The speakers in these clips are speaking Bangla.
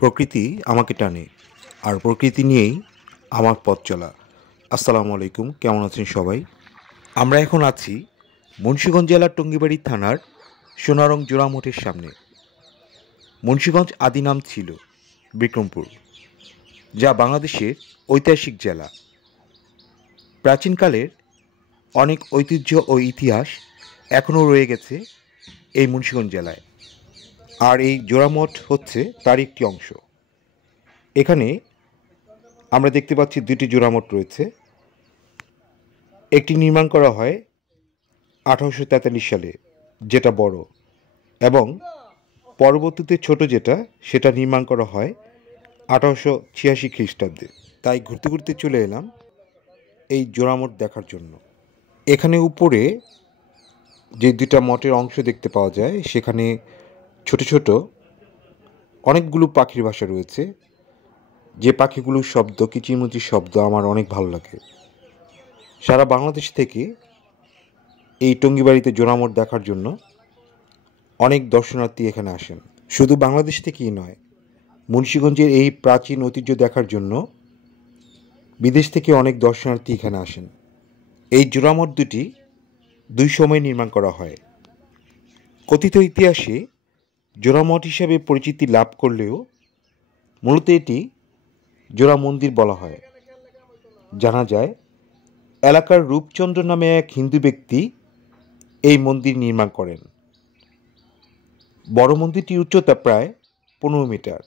প্রকৃতি আমাকে টানে, আর প্রকৃতি নিয়েই আমার পথ চলা। আসসালামু আলাইকুম, কেমন আছেন সবাই? আমরা এখন আছি মুন্সিগঞ্জ জেলার টঙ্গিবাড়ি থানার সোনারং জোড়া মঠের সামনে। মুন্সিগঞ্জ আদি নাম ছিল বিক্রমপুর, যা বাংলাদেশের ঐতিহাসিক জেলা। প্রাচীনকালের অনেক ঐতিহ্য ও ইতিহাস এখনও রয়ে গেছে এই মুন্সিগঞ্জ জেলায়, আর এই জোড়ামঠ হচ্ছে তার একটি অংশ। এখানে আমরা দেখতে পাচ্ছি দুটি জোড়ামঠ রয়েছে। একটি নির্মাণ করা হয় 1843 সালে, যেটা বড়, এবং পরবর্তীতে ছোট যেটা সেটা নির্মাণ করা হয় 1886 খ্রিস্টাব্দে। তাই ঘুরতে ঘুরতে চলে এলাম এই জোড়ামঠ দেখার জন্য। এখানে উপরে যে দুটা মঠের অংশ দেখতে পাওয়া যায়, সেখানে ছোট ছোট অনেকগুলো পাখির বাসা রয়েছে। যে পাখিগুলোর শব্দ, কিচিরমিচির শব্দ আমার অনেক ভালো লাগে। সারা বাংলাদেশ থেকে এই টঙ্গিবাড়িতে জোড়ামঠ দেখার জন্য অনেক দর্শনার্থী এখানে আসেন। শুধু বাংলাদেশ থেকেই নয়, মুন্সিগঞ্জের এই প্রাচীন ঐতিহ্য দেখার জন্য বিদেশ থেকে অনেক দর্শনার্থী এখানে আসেন। এই জোড়ামঠ দুটি দুই সময়ে নির্মাণ করা হয়। কথিত ইতিহাসে জোড়ামঠ হিসাবে পরিচিতি লাভ করলেও মূলত এটি জোড়া মন্দির বলা হয়। জানা যায় এলাকার রূপচন্দ্র নামে এক হিন্দু ব্যক্তি এই মন্দির নির্মাণ করেন। বড় মন্দিরটির উচ্চতা প্রায় 15 মিটার।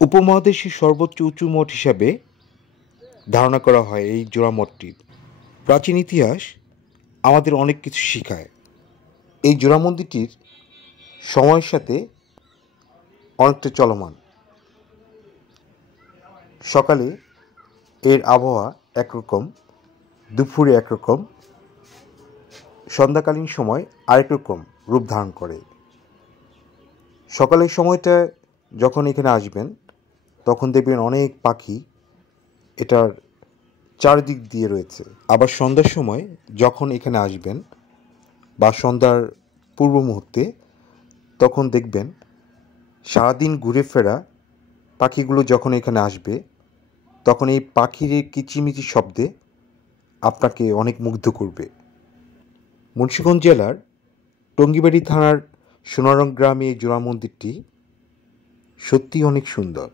উপমহাদেশের সর্বোচ্চ উঁচু মঠ হিসাবে ধারণা করা হয় এই জোড়া মঠটির। প্রাচীন ইতিহাস আমাদের অনেক কিছু শেখায়। এই জোড়া মন্দিরটির সময়ের সাথে অনেকটা চলমান। সকালে এর আবহাওয়া একরকম, দুপুরে একরকম, সন্ধ্যাকালীন সময় আরেক রকম রূপ ধারণ করে। সকালের সময়টা যখন এখানে আসবেন, তখন দেখবেন অনেক পাখি এটার চারদিক দিয়ে রয়েছে। আবার সন্ধ্যার সময় যখন এখানে আসবেন, বা সন্ধ্যার পূর্ব মুহূর্তে, তখন দেখবেন সারাদিন ঘুরে ফেরা পাখিগুলো যখন এখানে আসবে, তখন এই পাখির কিচিমিচি শব্দে আপনাকে অনেক মুগ্ধ করবে। মুন্সিগঞ্জ জেলার টঙ্গিবাড়ি থানার সোনারং গ্রামে এই জোড়া মন্দিরটি সত্যি অনেক সুন্দর।